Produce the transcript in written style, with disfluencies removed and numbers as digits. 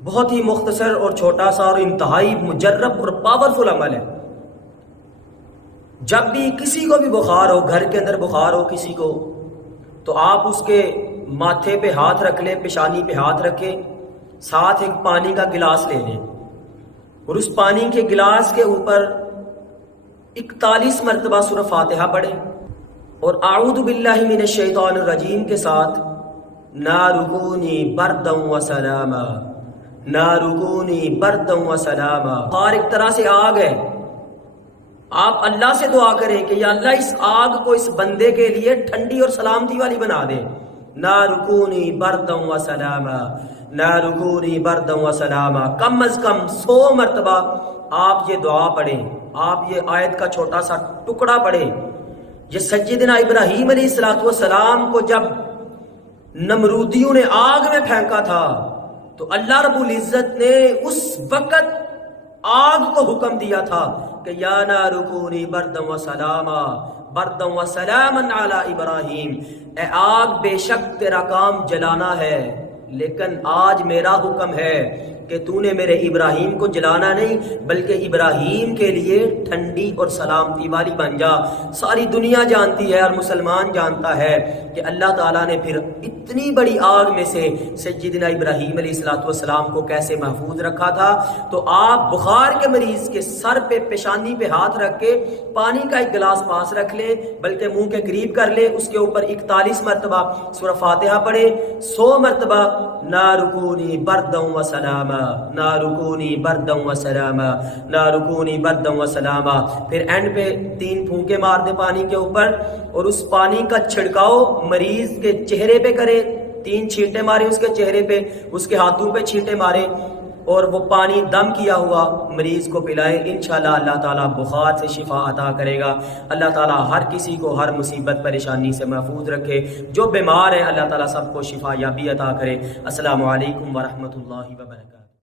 بہت ہی مختصر اور چھوٹا سا اور انتہائی مجرب اور پاورفل عمل ہے۔ جب بھی کسی کو بھی بخار ہو، گھر کے اندر بخار ہو کسی کو، تو آپ اس کے ماتھے پہ ہاتھ رکھ لیں، پیشانی پہ ہاتھ رکھیں، ساتھ ایک پانی کا گلاس لے لیں اور اس پانی کے گلاس کے اوپر 41 مرتبہ سورہ فاتحہ پڑھیں اور اعوذ باللہ من الشیطان الرجیم کے ساتھ نارکونی بردم و سلاما، نارکونی بردم و سلاما، اور ایک طرح سے آگ ہے، آپ اللہ سے دعا کریں کہ یا اللہ اس آگ کو اس بندے کے لیے ٹھنڈی اور سلامتی والی بنا دے۔ نارکونی بردم و سلاما، نارکونی بردم و سلاما، کم از کم 100 مرتبہ آپ یہ دعا پڑھیں، آپ یہ آیت کا چھوٹا سا ٹکڑا پڑھیں۔ یہ سیدنا ابراہیم علیہ السلام کو جب نمرودیوں نے آگ میں پھینکا تھا تو اللہ رب العزت نے اس وقت آگ کو حکم دیا تھا کہ یا نار کونی بردم و سلاما، بردم و سلاما علی ابراہیم، اے آگ بے شک تیرا کام جلانا ہے، لیکن آج میرا حکم ہے کہ تو نے میرے ابراہیم کو جلانا نہیں بلکہ ابراہیم کے لیے ٹھنڈی اور سلامتی والی بن جا۔ ساری دنیا جانتی ہے اور مسلمان جانتا ہے کہ اللہ تعالیٰ نے پھر اتنی بڑی آگ میں سے سیدنا ابراہیم علیہ السلام کو کیسے محفوظ رکھا تھا۔ تو آپ بخار کے مریض کے سر پہ پیشانی پہ ہاتھ رکھ کے پانی کا ایک گلاس پاس رکھ لیں، بلکہ منہ کے قریب کر لیں، اس کے اوپر 41 مرتبہ سورہ فاتحہ پڑھیں، 100 مرتبہ نارکونی بردم و سلاما، نارکونی بردم و سلاما، نارکونی بردم و سلاما، پھر اینڈ پہ 3 پھونکے مار دیں پانی کے اوپر اور اس پانی کا چھڑکاؤ مریض کے چہرے پہ کریں، 3 چھینٹے ماریں اس کے چہرے پہ، اس کے ہاتھوں پہ چھینٹے ماریں اور وہ پانی دم کیا ہوا مریض کو پلائیں۔ انشاءاللہ اللہ تعالیٰ بخار سے شفا عطا کرے گا۔ اللہ تعالیٰ ہر کسی کو ہر مصیبت پریشانی سے محفوظ رکھے، جو بیمار ہیں اللہ تعالیٰ سب کو شفا یابی عطا کرے۔ السلام علیکم ورحمۃ اللہ وبرکاتہ۔